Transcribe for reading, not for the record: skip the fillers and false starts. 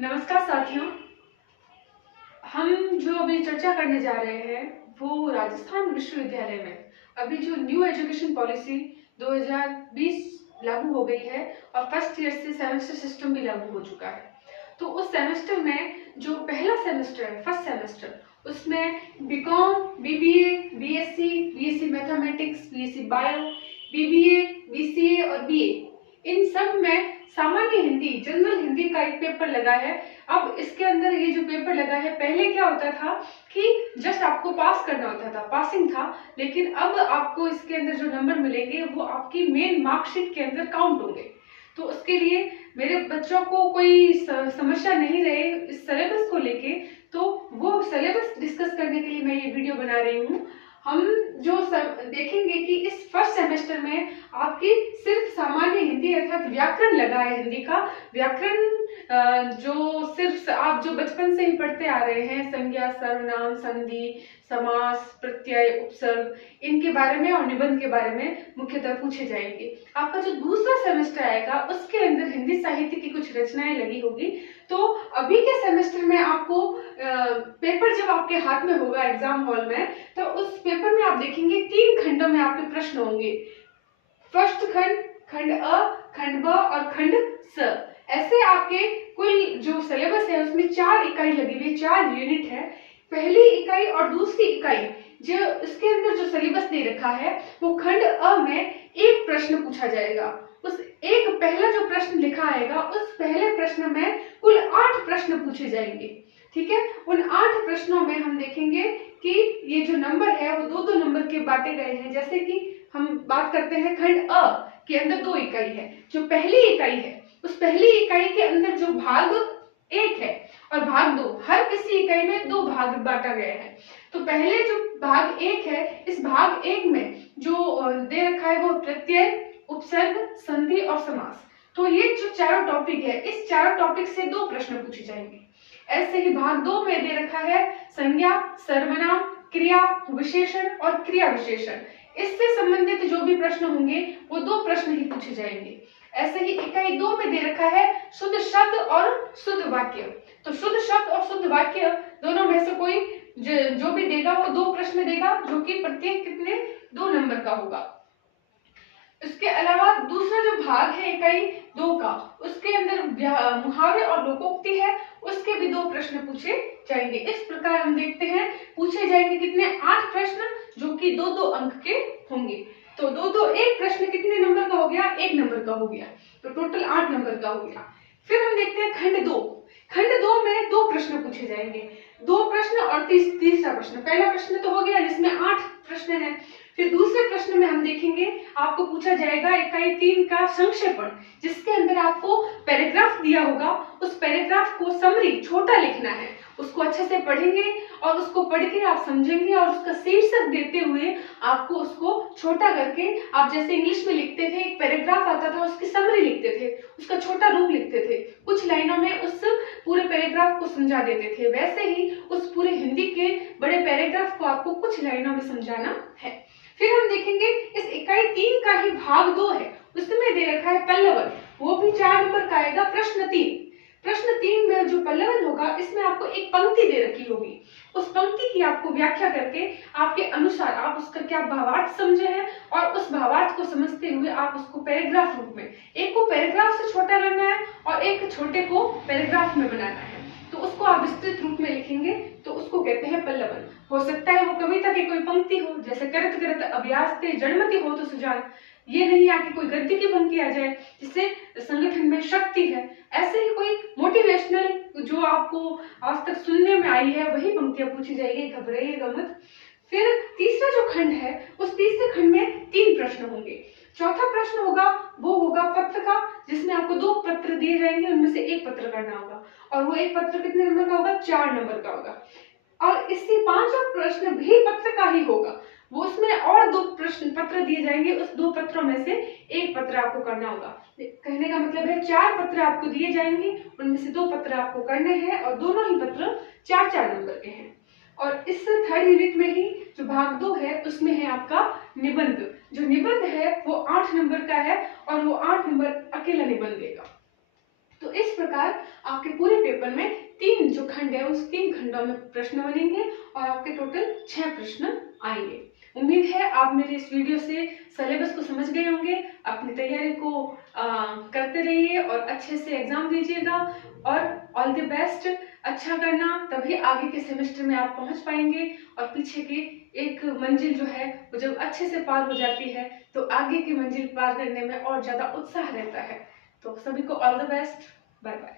नमस्कार साथियों। हम जो अभी चर्चा करने जा रहे हैं वो राजस्थान विश्वविद्यालय में अभी जो न्यू एजुकेशन पॉलिसी 2020 लागू हो गई है और फर्स्ट ईयर से सेमेस्टर सिस्टम भी लागू हो चुका है। तो उस सेमेस्टर में जो पहला सेमेस्टर है, फर्स्ट सेमेस्टर, उसमें BCom, BBA, BSc mathematics, BSc bio, BBA, BCA और बीए, इन सब में सामान्य हिंदी, जनरल हिंदी का एक पेपर लगा है। अब इसके अंदर ये जो पेपर लगा है, पहले क्या होता था कि जस्ट आपको पास करना होता था, पासिंग था, लेकिन अब आपको इसके अंदर जो नंबर मिलेंगे वो आपकी मेन मार्कशीट के अंदर काउंट होंगे। तो उसके लिए मेरे बच्चों को कोई समस्या नहीं रहे इस सिलेबस को लेके, तो वो सिलेबस डिस्कस करने के लिए मैं ये वीडियो बना रही हूँ। हम जो देखेंगे कि इस फर्स्ट सेमेस्टर में आपकी सिर्फ सामान्य हिंदी अर्थात व्याकरण लगा है। हिंदी का व्याकरण जो सिर्फ आप जो बचपन से ही पढ़ते आ रहे हैं, संज्ञा, सर्वनाम, संधि, समास, प्रत्यय, उपसर्ग, इनके बारे में और निबंध के बारे में मुख्यतः पूछे जाएंगे। आपका जो दूसरा सेमेस्टर आएगा उसके अंदर हिंदी साहित्य की कुछ रचनाएं लगी होगी। तो अभी के सेमेस्टर में आपको पेपर जब आपके हाथ में होगा एग्जाम हॉल में, तो उस पेपर में आप देखेंगे 3 खंडों में आपके प्रश्न होंगे। फर्स्ट खंड, खंड अ, खंड ब और खंड स। ऐसे आपके कुल जो सिलेबस है उसमें 4 इकाई लगी हुई, 4 यूनिट है। पहली इकाई और दूसरी इकाई जो इसके अंदर जो सिलेबस दे रखा है वो खंड अ में एक प्रश्न पूछा जाएगा। उस एक पहला जो प्रश्न लिखा आएगा उस पहले प्रश्न में कुल 8 प्रश्न पूछे जाएंगे। ठीक है, उन 8 प्रश्नों में हम देखेंगे कि ये जो नंबर है वो 2-2 नंबर के बांटे गए हैं। जैसे कि हम बात करते हैं खंड अ के अंदर 2 इकाई है। जो पहली इकाई है उस पहली इकाई के अंदर जो भाग 1 है और भाग 2, हर किसी इकाई में 2 भाग बांटा गया है। तो पहले जो भाग 1 है, इस भाग 1 में जो दे रखा है वो प्रत्यय, उपसर्ग, संधि और समास। तो ये जो चारों टॉपिक है, इस चारों टॉपिक से 2 प्रश्न पूछे जाएंगे। ऐसे ही भाग 2 में दे रखा है संज्ञा, सर्वनाम, क्रिया विशेषण और क्रिया विशेषण। इससे संबंधित जो भी प्रश्न होंगे वो 2 प्रश्न ही पूछे जाएंगे। ऐसे ही इकाई 2 में दे रखा है शुद्ध शब्द और शुद्ध वाक्य। तो शुद्ध शब्द और शुद्ध वाक्य दोनों में से कोई जो भी देगा वो 2 प्रश्न देगा, जो कि प्रत्येक कितने 2 नंबर का होगा। इसके अलावा दूसरा जो भाग है इकाई 2 का, उसके अंदर मुहावरे और लोकोक्ति है, उसके भी 2 प्रश्न पूछे जाएंगे। इस प्रकार हम देखते हैं पूछे जाएंगे कितने 8 प्रश्न, जो कि 2-2 अंक के होंगे। तो 2-2 एक प्रश्न कितने नंबर का हो गया? 1 नंबर का हो गया, तो टोटल 8 नंबर का हो गया। फिर हम देखते हैं खंड 2। खंड 2 में 2 प्रश्न पूछे जाएंगे, 2 प्रश्न और तीसरा प्रश्न। पहला प्रश्न तो हो गया जिसमें 8 प्रश्न है। फिर दूसरे प्रश्न में हम देखेंगे आपको पूछा जाएगा इकाई 3 का संक्षेपण, जिसके अंदर आपको पैराग्राफ दिया होगा, उस पैराग्राफ को समरी छोटा लिखना है। उसको अच्छे से पढ़ेंगे और उसको पढ़ के आप समझेंगे और उसका शीर्षक देते हुए आपको उसको छोटा करके, आप जैसे इंग्लिश में लिखते थे एक पैराग्राफ आता था उसकी समरी लिखते थे, उसका छोटा रूप लिखते थे, कुछ लाइनों में उस पूरे पैराग्राफ को समझा देते थे, वैसे ही उस पूरे हिंदी के बड़े पैराग्राफ को आपको कुछ लाइनों में समझाना है। फिर हम देखेंगे इस इकाई 3 का ही भाग 2 है, उसमें दे रखा है पल्लवन, वो भी 4 नंबर का आएगा। प्रश्न 3, प्रश्न 3 में जो पल्लवन होगा इसमें आपको एक पंक्ति दे रखी होगी, उस पंक्ति की आपको व्याख्या करके आपके अनुसार आप उसका क्या भावार्थ समझे हैं और उस भावार्थ को समझते हुए आप उसको पैराग्राफ रूप में, एक को पैराग्राफ से छोटा करना है और एक छोटे को पैराग्राफ में बनाना है, तो उसको आप विस्तृत रूप में लिखेंगे, तो उसको कहते हैं पल्लवन। हो सकता है वो कविता की कोई पंक्ति हो, जैसे करत करत अभ्यास्ते जड़मति हो तो सुजान, ये नहीं आके कोई गद्य की पंक्ति आ जाए जिससे संगठन में शक्ति है। ऐसे ही कोई मोटिवेशनल जो आपको आज तक सुनने में आई है वही पंक्तियां पूछी जाएगी, घबराइएगा मत। फिर तीसरा जो खंड है उस तीसरे खंड में 3 प्रश्न होंगे। चौथा प्रश्न होगा वो होगा पत्र का, जिसमें आपको 2 पत्र दिए जाएंगे, उनमें से एक पत्र करना होगा और वो एक पत्र कितने नंबर का होगा? 4 नंबर का होगा। और इससे 5वां प्रश्न भी पत्र का ही होगा, वो उसमें और 2 प्रश्न पत्र दिए जाएंगे, उस 2 पत्रों में से एक पत्र आपको करना होगा। कहने का मतलब है 4 पत्र आपको दिए जाएंगे, उनमें से 2 पत्र आपको करने हैं और दोनों ही पत्र 4-4 नंबर के हैं। और इस 3rd यूनिट में ही जो भाग 2 है उसमें है आपका निबंध। जो निबंध है वो 8 नंबर का है और वो 8 नंबर अकेला निबंध देगा। तो इस प्रकार आपके पूरे पेपर में 3 जो खंड है उस 3 खंडों में प्रश्न बनेंगे और आपके टोटल 6 प्रश्न आएंगे। उम्मीद है आप मेरे इस वीडियो से सिलेबस को समझ गए होंगे। अपनी तैयारी को करते रहिए और अच्छे से एग्जाम दीजिएगा और ऑल द बेस्ट। अच्छा करना, तभी आगे के सेमेस्टर में आप पहुंच पाएंगे और पीछे की एक मंजिल जो है वो जब अच्छे से पार हो जाती है तो आगे की मंजिल पार करने में और ज्यादा उत्साह रहता है। तो सभी को all the best. Bye bye.